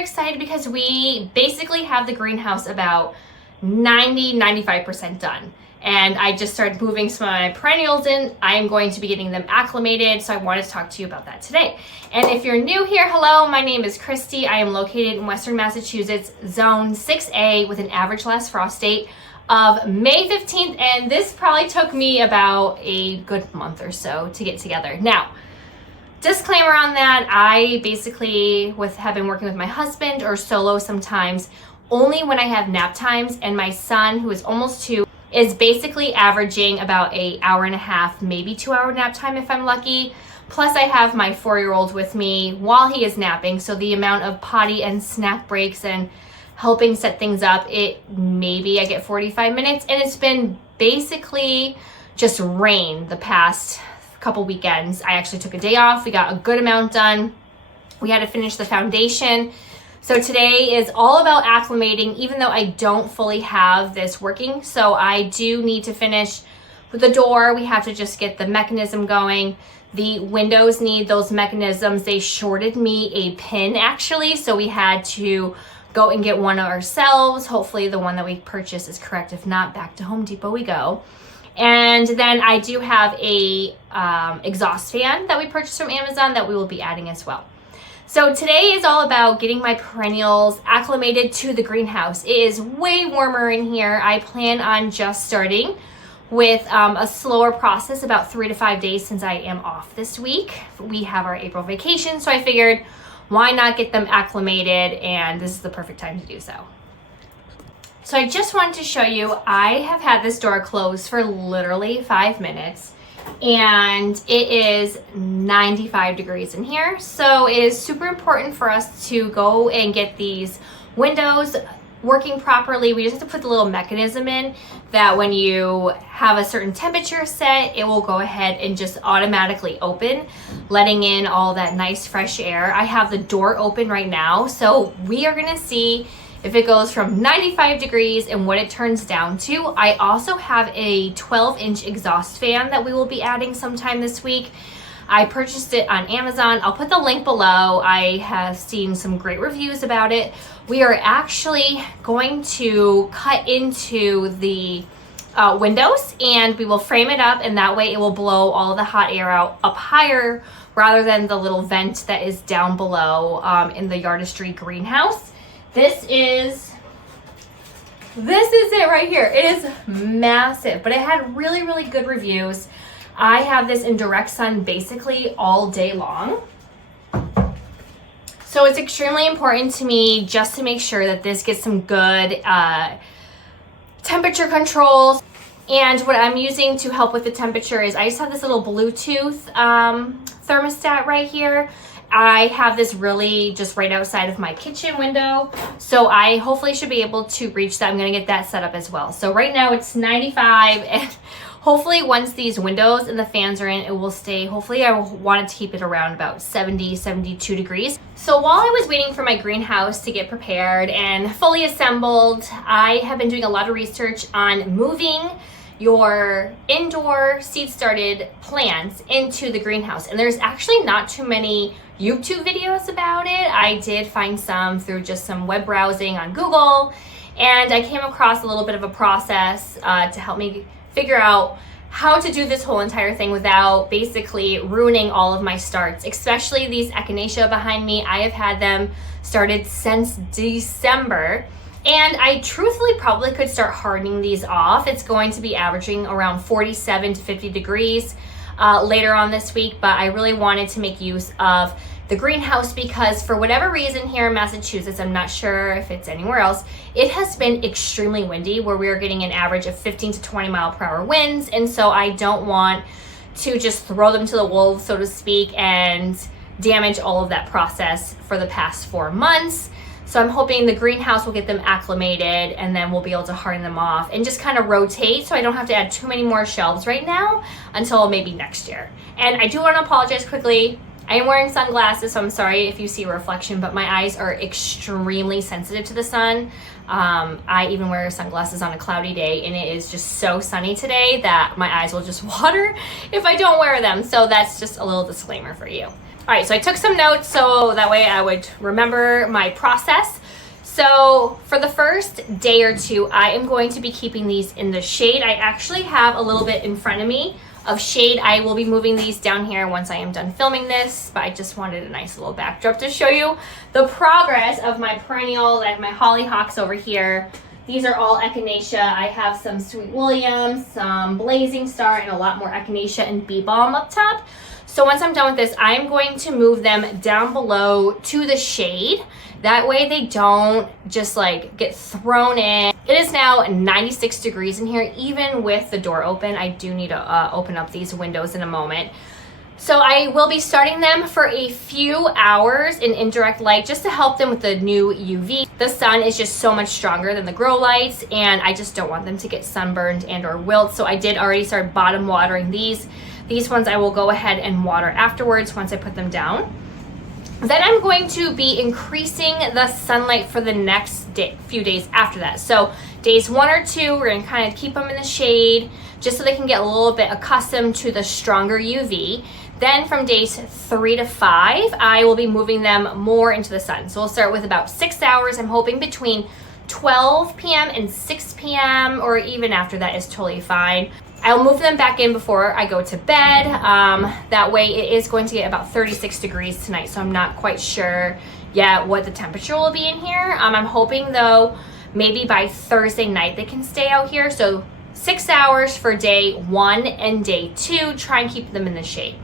excited because we basically have the greenhouse about 95% done. And I just started moving some of my perennials in. I am going to be getting them acclimated, so I wanted to talk to you about that today. And if you're new here, hello, my name is Christy. I am located in Western Massachusetts, Zone 6A, with an average last frost date of May 15th, and this probably took me about a good month or so to get together. Now, disclaimer on that, I basically have been working with my husband or solo sometimes, only when I have nap times, and my son, who is almost 2, is basically averaging about an hour and a half, maybe 2 hour nap time if I'm lucky. Plus I have my 4-year-old with me while he is napping, so the amount of potty and snack breaks and helping set things up, maybe I get 45 minutes, and it's been basically just rain the past couple weekends. I actually took a day off. We got a good amount done. We had to finish the foundation. So today is all about acclimating, even though I don't fully have this working. So I do need to finish with the door. We have to just get the mechanism going. The windows need those mechanisms. They shorted me a pin actually, so we had to go and get one ourselves. Hopefully the one that we purchased is correct. If not, back to Home Depot we go. And then I do have a exhaust fan that we purchased from Amazon that we will be adding as well. So today is all about getting my perennials acclimated to the greenhouse. It is way warmer in here. I plan on just starting with a slower process, about 3 to 5 days since I am off this week. We have our April vacation, so I figured why not get them acclimated, and this is the perfect time to do so. So I just wanted to show you, I have had this door closed for literally 5 minutes. And it is 95 degrees in here, so it is super important for us to go and get these windows working properly. We just have to put the little mechanism in that when you have a certain temperature set, it will go ahead and just automatically open, letting in all that nice fresh air. I have the door open right now, so we are gonna see if it goes from 95 degrees and what it turns down to. I also have a 12-inch exhaust fan that we will be adding sometime this week. I purchased it on Amazon. I'll put the link below. I have seen some great reviews about it. We are actually going to cut into the windows, and we will frame it up, and that way it will blow all the hot air out up higher rather than the little vent that is down below in the Yardistry greenhouse. This is it right here. It is massive, but it had really, really good reviews. I have this in direct sun basically all day long. So it's extremely important to me just to make sure that this gets some good temperature control. And what I'm using to help with the temperature is I just have this little Bluetooth thermostat right here. I have this really just right outside of my kitchen window, so I hopefully should be able to reach that. I'm gonna get that set up as well. So right now it's 95, and hopefully once these windows and the fans are in, it will stay. Hopefully I wanted to keep it around about 70, 72 degrees. So while I was waiting for my greenhouse to get prepared and fully assembled, I have been doing a lot of research on moving your indoor seed started plants into the greenhouse, and there's actually not too many YouTube videos about it. I did find some through just some web browsing on Google, and I came across a little bit of a process to help me figure out how to do this whole entire thing without basically ruining all of my starts, especially these echinacea behind me. I have had them started since December, and I truthfully probably could start hardening these off. It's going to be averaging around 47 to 50 degrees later on this week, but I really wanted to make use of the greenhouse because for whatever reason here in Massachusetts, I'm not sure if it's anywhere else, it has been extremely windy where we are getting an average of 15 to 20 mile per hour winds. And so I don't want to just throw them to the wolves, so to speak, and damage all of that process for the past 4 months. So I'm hoping the greenhouse will get them acclimated, and then we'll be able to harden them off and just kind of rotate so I don't have to add too many more shelves right now until maybe next year. And I do want to apologize quickly. I am wearing sunglasses, so I'm sorry if you see a reflection, but my eyes are extremely sensitive to the sun. I even wear sunglasses on a cloudy day, and it is just so sunny today that my eyes will just water if I don't wear them. So that's just a little disclaimer for you. All right, so I took some notes so that way I would remember my process. So for the first day or two, I am going to be keeping these in the shade. I actually have a little bit in front of me of shade. I will be moving these down here once I am done filming this, but I just wanted a nice little backdrop to show you the progress of my perennials. I have my hollyhocks over here. These are all echinacea. I have some Sweet William, some Blazing Star, and a lot more echinacea and bee balm up top. So once I'm done with this, I'm going to move them down below to the shade. That way they don't just like get thrown in. It is now 96 degrees in here, even with the door open. I do need to open up these windows in a moment. So I will be starting them for a few hours in indirect light just to help them with the new UV. The sun is just so much stronger than the grow lights, and I just don't want them to get sunburned and or wilt. So I did already start bottom watering these. These ones I will go ahead and water afterwards once I put them down. Then I'm going to be increasing the sunlight for the next few days after that. So days 1 or 2, we're gonna kind of keep them in the shade just so they can get a little bit accustomed to the stronger UV. Then from days 3 to 5, I will be moving them more into the sun. So we'll start with about 6 hours. I'm hoping between 12 p.m. and 6 p.m. or even after that is totally fine. I'll move them back in before I go to bed. That way it is going to get about 36 degrees tonight, so I'm not quite sure yet what the temperature will be in here. I'm hoping though, maybe by Thursday night they can stay out here. So 6 hours for day 1 and day 2, try and keep them in the shade.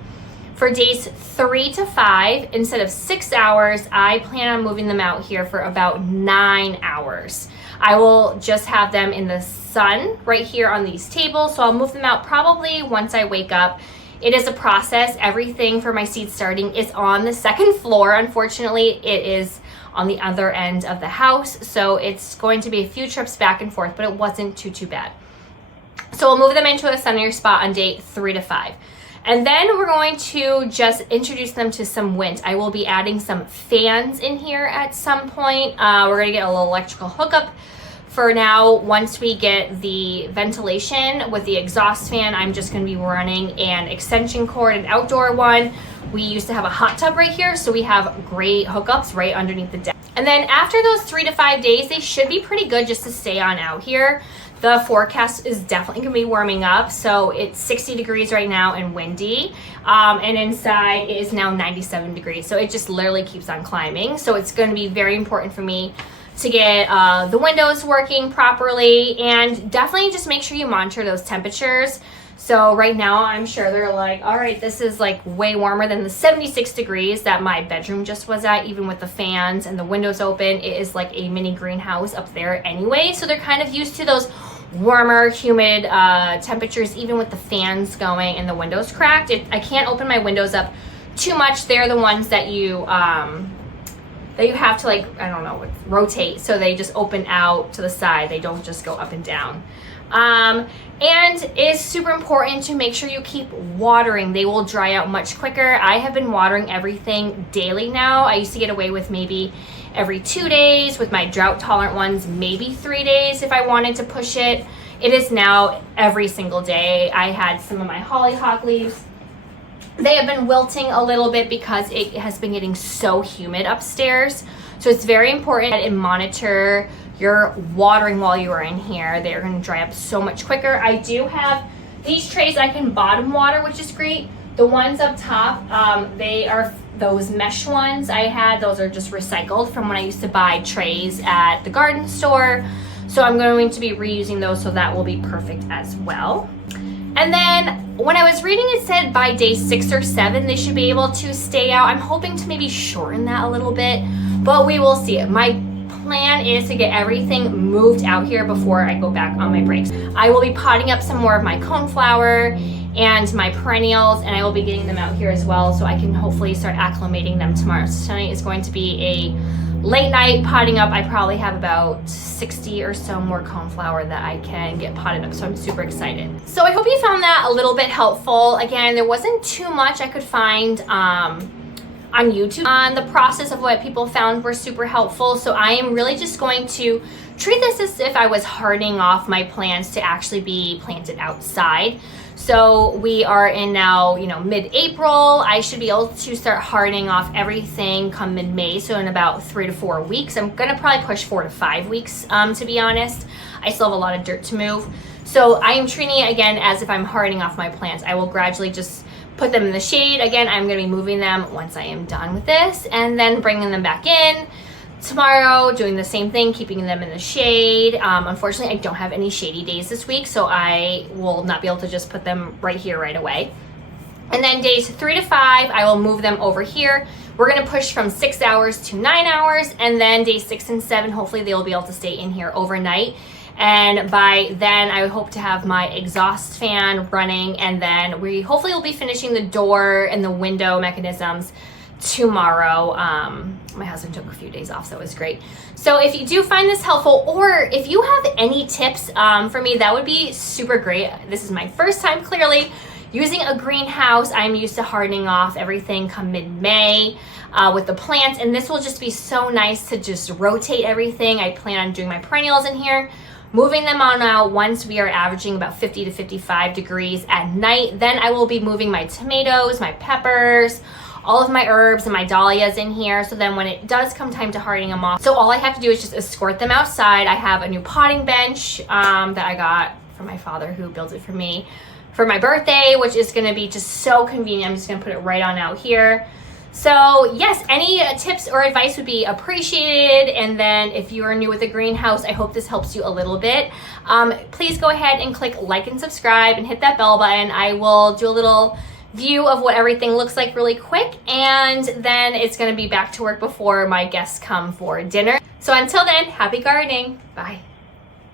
For days 3 to 5, instead of 6 hours, I plan on moving them out here for about 9 hours. I will just have them in the sun right here on these tables. So I'll move them out probably once I wake up. It is a process. Everything for my seed starting is on the second floor. Unfortunately, it is on the other end of the house. So it's going to be a few trips back and forth, but it wasn't too bad. So we'll move them into a sunnier spot on day 3 to 5. And then we're going to just introduce them to some wind. I will be adding some fans in here at some point. We're gonna get a little electrical hookup for now. Once we get the ventilation with the exhaust fan, I'm just gonna be running an extension cord, an outdoor one. We used to have a hot tub right here, so we have great hookups right underneath the deck. And then after those 3 to 5 days, they should be pretty good just to stay on out here. The forecast is definitely gonna be warming up. So it's 60 degrees right now and windy. And inside it is now 97 degrees. So it just literally keeps on climbing. So it's gonna be very important for me to get the windows working properly, and definitely just make sure you monitor those temperatures. So right now I'm sure they're like, all right, this is like way warmer than the 76 degrees that my bedroom just was at, even with the fans and the windows open. It is like a mini greenhouse up there anyway. So they're kind of used to those warmer, humid temperatures, even with the fans going and the windows cracked. I can't open my windows up too much. They're the ones that you have to, like, I don't know, rotate. So they just open out to the side. They don't just go up and down. And it's super important to make sure you keep watering. They will dry out much quicker. I have been watering everything daily now. I used to get away with maybe every 2 days, with my drought tolerant ones, maybe 3 days if I wanted to push it. It is now every single day. I had some of my hollyhock leaves. They have been wilting a little bit because it has been getting so humid upstairs. So it's very important that you monitor your watering while you are in here. They're going to dry up so much quicker. I do have these trays I can bottom water, which is great. The ones up top, they are those mesh ones I had. Those are just recycled from when I used to buy trays at the garden store. So I'm going to be reusing those, so that will be perfect as well. And then when I was reading, it said by day 6 or 7 they should be able to stay out. I'm hoping to maybe shorten that a little bit, but we will see. My plan is to get everything moved out here before I go back on my breaks. I will be potting up some more of my coneflower and my perennials, and I will be getting them out here as well, so I can hopefully start acclimating them tomorrow. So tonight is going to be a late night potting up. I probably have about 60 or so more coneflower that I can get potted up, so I'm super excited. So I hope you found that a little bit helpful. Again, there wasn't too much I could find on YouTube on the process of what people found were super helpful. So I am really just going to treat this as if I was hardening off my plants to actually be planted outside. So we are in now, mid-April. I should be able to start hardening off everything come mid-May. So in about 3 to 4 weeks. I'm gonna probably push 4 to 5 weeks, to be honest. I still have a lot of dirt to move. So I am treating it again as if I'm hardening off my plants. I will gradually just put them in the shade. Again, I'm gonna be moving them once I am done with this and then bringing them back in. Tomorrow, doing the same thing, keeping them in the shade. Unfortunately, I don't have any shady days this week, so I will not be able to just put them right here right away. And then days 3 to 5, I will move them over here. We're gonna push from 6 hours to 9 hours, and then days 6 and 7, hopefully they will be able to stay in here overnight. And by then, I hope to have my exhaust fan running, and then we hopefully will be finishing the door and the window mechanisms tomorrow. My husband took a few days off, so it was great. So if you do find this helpful, or if you have any tips for me, that would be super great. This is my first time clearly using a greenhouse. I'm used to hardening off everything come mid-May with the plants, and this will just be so nice to just rotate everything. I plan on doing my perennials in here, moving them on out once we are averaging about 50 to 55 degrees at night. Then I will be moving my tomatoes, my peppers, all of my herbs and my dahlias in here. So then when it does come time to hardening them off, so all I have to do is just escort them outside. I have a new potting bench that I got from my father, who built it for me for my birthday, which is gonna be just so convenient. I'm just gonna put it right on out here. So yes, any tips or advice would be appreciated. And then if you are new with the greenhouse, I hope this helps you a little bit. Please go ahead and click like and subscribe and hit that bell button. I will do a little view of what everything looks like really quick, and then it's going to be back to work before my guests come for dinner. So until then, happy gardening. Bye.